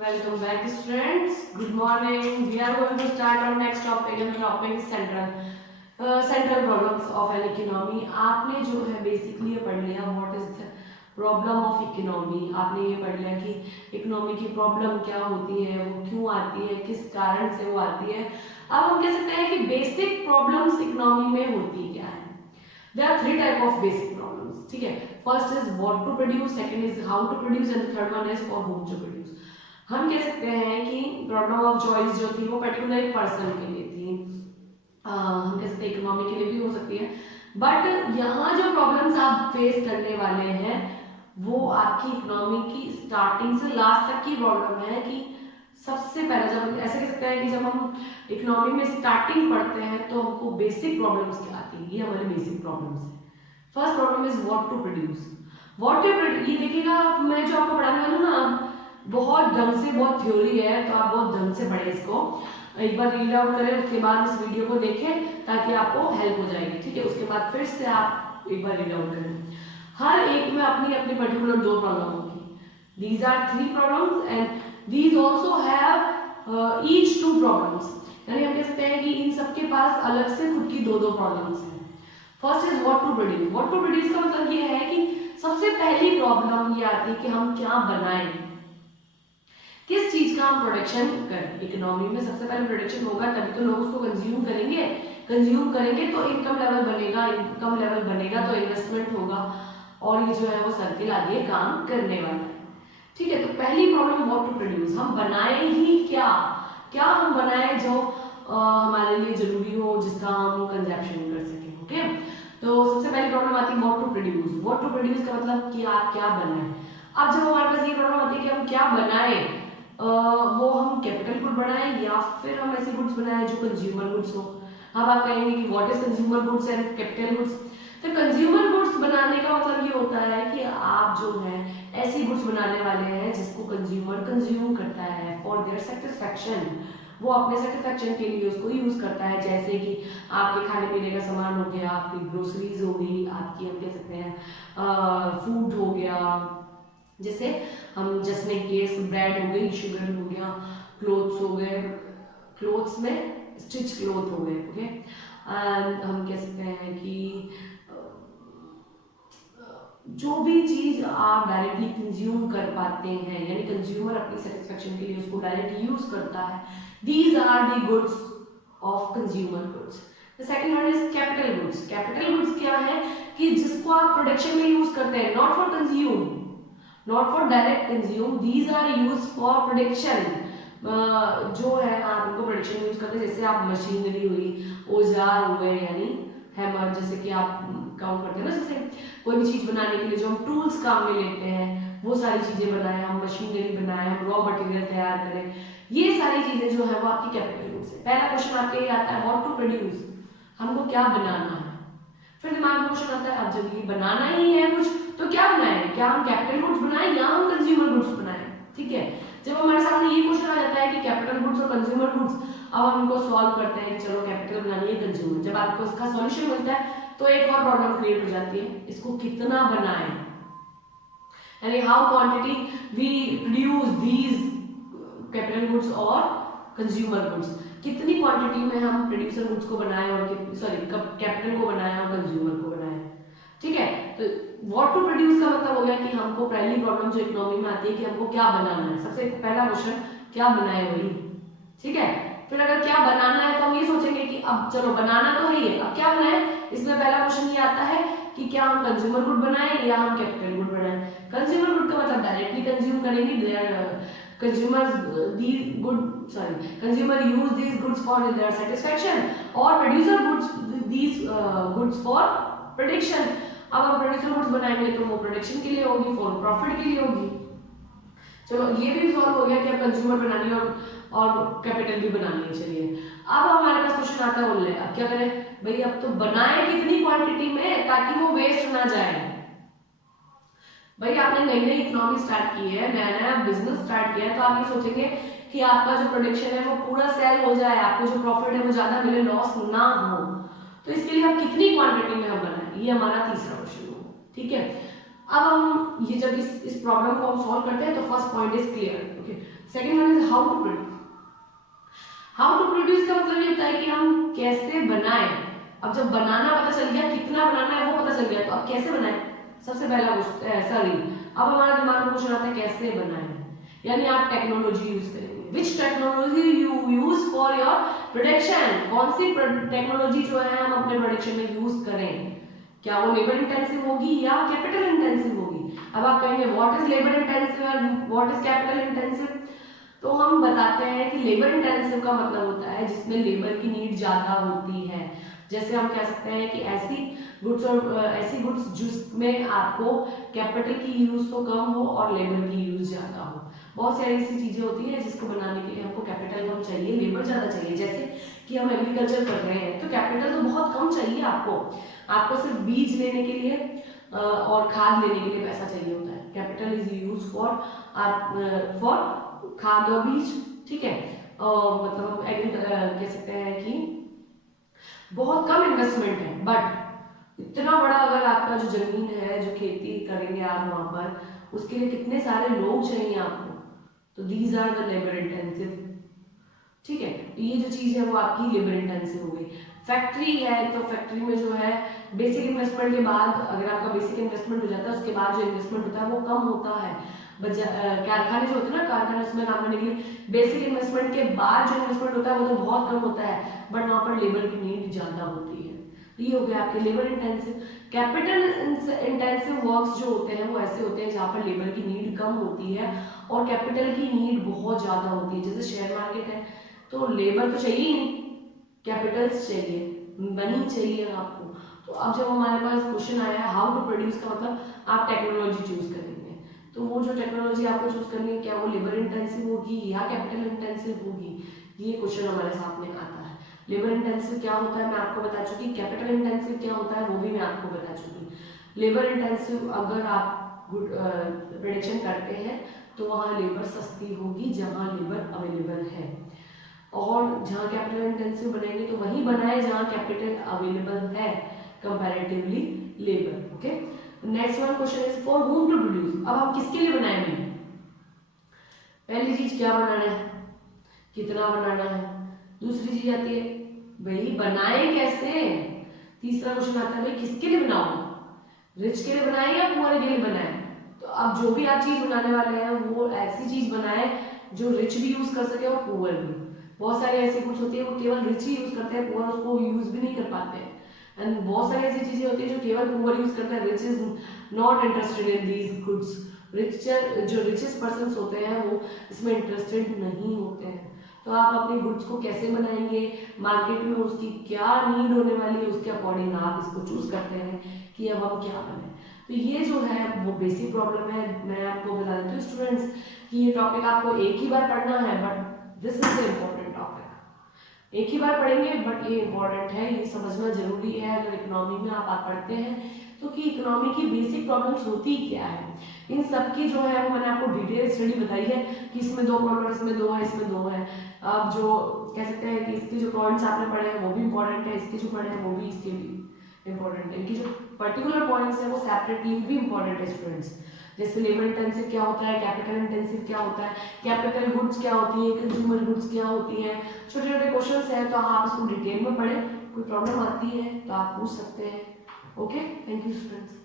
Welcome back students. Good morning. We are going to start our next topic and the topic is central problems of an economy. आपने जो है basically ये पढ़ लिया what is the problem of economy. आपने ये पढ़ लिया कि इकोनॉमी की प्रॉब्लम क्या होती है, वो क्यों आती है, किस कारण से वो आती है. अब हम कह सकते हैं कि बेसिक प्रॉब्लम्स इकोनॉमी में होती क्या है. There are 3 type of basic problems. ठीक है, first is what to produce, second is how to produce and third one is for whom to produce. हम कह सकते हैं कि प्रॉब्लम ऑफ चॉइस जो थी वो पर्टिकुलर एक पर्सन के लिए थी. हम कह सकते हैं इकोनॉमी के लिए भी हो सकती है, बट यहाँ जो प्रॉब्लम्स आप फेस करने वाले हैं वो आपकी इकोनॉमी की स्टार्टिंग से लास्ट तक की प्रॉब्लम है. कि सबसे पहले जब ऐसे कह सकते हैं कि जब हम इकोनॉमी में स्टार्टिंग पढ़ते हैं तो हमको बेसिक प्रॉब्लम्स क्या आती है. ये हमारी बेसिक प्रॉब्लम्स है. First problem is what to produce. What to produce ये देखिएगा, मैं जो आपको पढ़ाने वाली हूँ ना, बहुत ढंग से, बहुत थ्योरी है तो आप बहुत ढंग से पढ़े इसको. एक बार रीड आउट करें, उसके बाद इस वीडियो को देखें ताकि आपको हेल्प हो जाएगी. ठीक है, उसके बाद फिर से आप एक बार रीड आउट करें. हर एक में अपनी अपनी पर्टिकुलर 2 प्रॉब्लम होगी. These are 3 problems and these also have each 2 problems. यानी हम कह सकते हैं कि इन सबके पास अलग से खुद की 2 प्रॉब्लम्स हैं. First is what to produce. What to produce का मतलब ये है कि सबसे पहली प्रॉब्लम ये आती है कि हम क्या बनाएं, किस चीज का हम प्रोडक्शन करें. इकोनॉमी में सबसे पहले प्रोडक्शन होगा तभी तो लोग उसको कंज्यूम करेंगे. कंज्यूम करेंगे तो इनकम लेवल बनेगा, इनकम लेवल बनेगा तो इन्वेस्टमेंट होगा और ये जो है वो सर्किल आगे काम करने वाला है. ठीक है, तो पहली प्रॉब्लम व्हाट टू प्रोड्यूस. हम बनाए ही क्या, क्या हम बनाए जो हमारे लिए जरूरी हो, जिसका हम कंजप्शन कर सकें. ओके, तो सबसे पहली प्रॉब्लम आती है what to produce. What to produce का मतलब कि आप क्या बनाए. अब जब हमारे पास ये प्रॉब्लम आती है कि हम क्या बनाए, वो हम कैपिटल गुड बनाए या फिर हम ऐसे गुड्स बनाए जो कंज्यूमर गुड्स हो. अब आप कहेंगे कि what is consumer goods and capital goods. तो कंज्यूमर गुड्स बनाने का मतलब ये होता है कि आप जो है ऐसी गुड्स बनाने वाले हैं जिसको कंज्यूमर कंज्यूम करता है फॉर देयर सेटिस्फैक्शन. वो अपने सेटिस्फैक्शन के लिए उसको यूज करता है. जैसे कि आपके खाने पीने का सामान हो गया, आपकी ग्रोसरीज हो गई, आपकी हम कह सकते हैं फूड हो गया, जैसे हम जैसे केस ब्रेड हो गई, शुगर हो गया, क्लोथ्स हो गए, क्लोथ्स में स्टिच क्लोथ हो गए. ओके, एंड हम कह सकते हैं कि जो भी चीज आप डायरेक्टली कंज्यूम कर पाते हैं, यानी कंज्यूमर अपनी सेटिस्फैक्शन के लिए उसको डायरेक्ट यूज करता है, these are the goods of consumer goods. The second one is capital goods. Capital goods क्या है कि जिसको आप प्रोडक्शन में यूज करते हैं, not for consume, not for direct consume, these are use for production. जो है आप उनको प्रोडक्शन में यूज करते हैं. जैसे आप मशीनरी हुई, औजार हुए, यानी हैमर, जैसे कि आप काउंट करते हैं ना, जैसे कोई भी चीज बनाने के लिए जो हम टूल्स काम में लेते हैं, वो सारी चीजें बनाए, हम मशीनरी बनाए, हम रॉ मटेरियल तैयार करें, ये सारी चीजें जो है वो आपकी कैपिटल गुड्स है. पहला क्वेश्चन आपके ये आता है व्हाट टू प्रोड्यूस, हमको क्या बनाना है. फिर दिमाग में क्वेश्चन आता है अब जब ये बनाना ही है कुछ तो क्या बनाए, क्या हम कैपिटल गुड्स बनाए या हम कंज्यूमर गुड्स बनाए. ठीक है, जब हमारे सामने ये क्वेश्चन आ जाता है कि कैपिटल गुड्स और कंज्यूमर गुड्स, अब हम इनको सॉल्व करते हैं कि चलो कैपिटल बनानी है, कंज्यूमर. जब आपको इसका सॉल्यूशन मिलता है तो एक और प्रॉब्लम क्रिएट हो जाती है, इसको कितना बनाए, यानी how quantity we produce these capital goods और कंज्यूमर गुड्स. कितनी क्वांटिटी में हम प्रोड्यूसर गुड्स को बनाए और कैपिटल को बनाए और कंज्यूमर को बनाए. ठीक है, तो व्हाट टू प्रोड्यूस का मतलब हो गया कि हमको पहली प्रॉब्लम जो इकोनॉमी में आती है कि हमको क्या बनाना है. सबसे पहला क्वेश्चन क्या बनाए वही. ठीक है, फिर अगर क्या बनाना है तो हम ये सोचेंगे कि अब चलो बनाना तो है ही है, अब क्या बनाए. इसमें पहला क्वेश्चन ये आता है कि क्या हम कंज्यूमर गुड बनाए या हम कैपिटल गुड बनाए. कंज्यूमर गुड का मतलब डायरेक्टली कंज्यूम करेंगे, consumers these good consumer use these goods for their satisfaction और producer goods these goods for production. अब हम प्रोड्यूसर गुड्स बनाएंगे तो वो प्रोडक्शन के लिए होगी, फॉर प्रॉफिट के लिए होगी. चलो ये भी सॉल्व हो गया कि अब कंज्यूमर बनानी है और कैपिटल भी बनानी है. चलिए अब हमारे पास क्वेश्चन आता है बोले अब क्या करें भाई, अब तो बनाए कितनी क्वांटिटी में ताकि वो वेस्ट ना जाए. भाई आपने नई नई इकोनॉमी स्टार्ट की है, नया नया बिजनेस स्टार्ट किया है, तो आप ये सोचेंगे कि आपका जो प्रोडक्शन है वो पूरा सेल हो जाए, आपको जो प्रॉफिट है वो ज्यादा मिले, लॉस ना हो. तो इसके लिए हम कितनी क्वांटिटी में हम बनाए, ये हमारा तीसरा क्वेश्चन होगा. ठीक है, अब हम ये जब इस प्रॉब्लम को हम सॉल्व करते हैं तो first point is clear. Okay, second one is how to produce. How to produce का मतलब ये होता है कि हम कैसे बनाएं। अब जब बनाना पता चल गया, कितना बनाना है वो पता चल गया, तो अब कैसे बनाएं, सबसे पहला सॉरी अब हमारा दिमाग में क्वेश्चन आता है कैसे बनाएं, यानी आप टेक्नोलॉजी यूज करेंगे। विच technology you use for your production, कौन सी टेक्नोलॉजी जो है हम अपने प्रोडक्शन में यूज करें, क्या वो लेबर इंटेंसिव होगी या कैपिटल इंटेंसिव होगी। अब आप कहेंगे what is labour intensive and what is capital intensive, तो हम बताते हैं कि लेबर इंटेंसिव का मतलब होता है जिसमें लेबर की नीड ज्यादा होती है। जैसे हम कह सकते हैं कि ऐसी गुड्स जिसमें आपको कैपिटल की यूज तो कम हो और लेबर की यूज ज्यादा हो। बहुत सारी ऐसी चीजें होती है जिसको बनाने के लिए हमको कैपिटल कम चाहिए, लेबर ज्यादा चाहिए। जैसे कि हम एग्रीकल्चर कर रहे हैं तो कैपिटल तो बहुत कम चाहिए आपको सिर्फ बीज लेने के लिए और खाद लेने के लिए पैसा चाहिए होता है। कैपिटल इज यूज फॉर खाद और बीज, ठीक है। मतलब हम कह सकते हैं कि बहुत कम इन्वेस्टमेंट है, बट इतना बड़ा अगर आपका जो जमीन है, जो खेती करेंगे आप वहां पर, उसके लिए कितने सारे लोग चाहिए आपको, तो these are the labour intensive, ठीक है। ये जो चीज है वो आपकी लेबर इंटेंसिव हो गई। फैक्ट्री है तो फैक्ट्री में जो है बेसिक इन्वेस्टमेंट के बाद, अगर आपका बेसिक इन्वेस्टमेंट हो जाता है उसके बाद जो इन्वेस्टमेंट होता है वो कम होता है। कारखाने जो होते हैं ना, कारखाने उसमें काम करने के लिए बेसिक इन्वेस्टमेंट के बाद जो इन्वेस्टमेंट होता है वो तो बहुत कम होता है, बट वहां पर लेबर की नीड ज्यादा होती है। तो ये हो गया आपके labour intensive. Capital intensive works जो होते हैं वो ऐसे होते हैं जहाँ पर लेबर की नीड कम होती है और कैपिटल की नीड बहुत ज्यादा होती है। जैसे शेयर मार्केट है तो लेबर तो चाहिए ही नहीं, कैपिटल्स चाहिए, मनी चाहिए आपको। तो अब जब हमारे पास क्वेश्चन आया है हाउ टू प्रोड्यूस का मतलब आप टेक्नोलॉजी चूज करेंगे, तो वो जो टेक्नोलॉजी आपको चूज करनी है क्या वो लेबर इंटेंसिव होगी या कैपिटल इंटेंसिव होगी, ये क्वेश्चन हमारे सामने आता है। लेबर इंटेंसिव क्या होता है मैं आपको बता चुकी, कैपिटल इंटेंसिव क्या होता है वो भी मैं आपको बता चुकी। लेबर इंटेंसिव अगर आप प्रेडिक्शन करते हैं तो वहाँ लेबर सस्ती होगी जहाँ लेबर अवेलेबल है, और जहाँ कैपिटल इंटेंसिव बनेंगे तो वही बनाए जहाँ कैपिटल अवेलेबल है comparatively labour. Okay, next one question is for whom to produce. अब हम किसके लिए बनाएंगे, पहली चीज क्या बनाना है, कितना बनाना है। दूसरी चीज आती है भाई बनाए कैसे। तीसरा क्वेश्चन आता है भाई किसके लिए बनाओ, रिच के लिए बनाए या पुअर के लिए बनाए। तो अब जो भी आप चीज बनाने वाले हैं वो ऐसी चीज बनाए जो रिच भी यूज कर सके और पुअर भी। बहुत सारी ऐसी गुड्स होती है वो केवल रिच ही यूज करते हैं, पुअर उसको यूज भी नहीं कर पाते हैं। एंड बहुत सारी ऐसी चीजें होती है जो केवल पुअर यूज करते हैं, rich is not interested in these goods. जो रिचेस्ट पर्सन होते हैं वो इसमें इंटरेस्टेड नहीं होते हैं। तो आप अपनी गुड्स को कैसे बनाएंगे, मार्केट में उसकी क्या नीड होने वाली है, उसके अकॉर्डिंग आप इसको चूज करते हैं कि अब हम क्या बनाए। तो ये जो है वो बेसिक प्रॉब्लम है। मैं आपको बता देती हूँ स्टूडेंट्स कि ये टॉपिक आपको एक ही बार पढ़ना है, but this is the important topic. एक ही बार पढ़ेंगे बट ये इंपॉर्टेंट है, ये समझना जरूरी है अगर इकोनॉमी में आप पढ़ते हैं तो कि इकोनॉमी की बेसिक प्रॉब्लम्स होती क्या है। इन सब की जो है वो मैंने आपको डिटेल स्टडी बताई है कि इसमें 2 प्रॉब्लम, इसमें 2 है, इसमें 2 है। अब जो कह सकते हैं कि इसके जो पॉइंट्स आपने पढ़े हैं वो भी इंपॉर्टेंट है, इसके जो पढ़े हैं वो भी इसके भी इंपॉर्टेंट है। इनकी जो पर्टिकुलर पॉइंट्स है वो सेपरेटली भी इंपॉर्टेंट है स्टूडेंट्स। जैसे लेबर इंटेंसिव क्या होता है, कैपिटल इंटेंसिव क्या होता है, कैपिटल गुड्स क्या होती है, कंज्यूमर गुड्स क्या होती है, छोटे छोटे क्वेश्चंस हैं तो आप इसको डिटेल में पढ़ें। कोई प्रॉब्लम आती है तो आप पूछ सकते हैं। Okay, thank you students.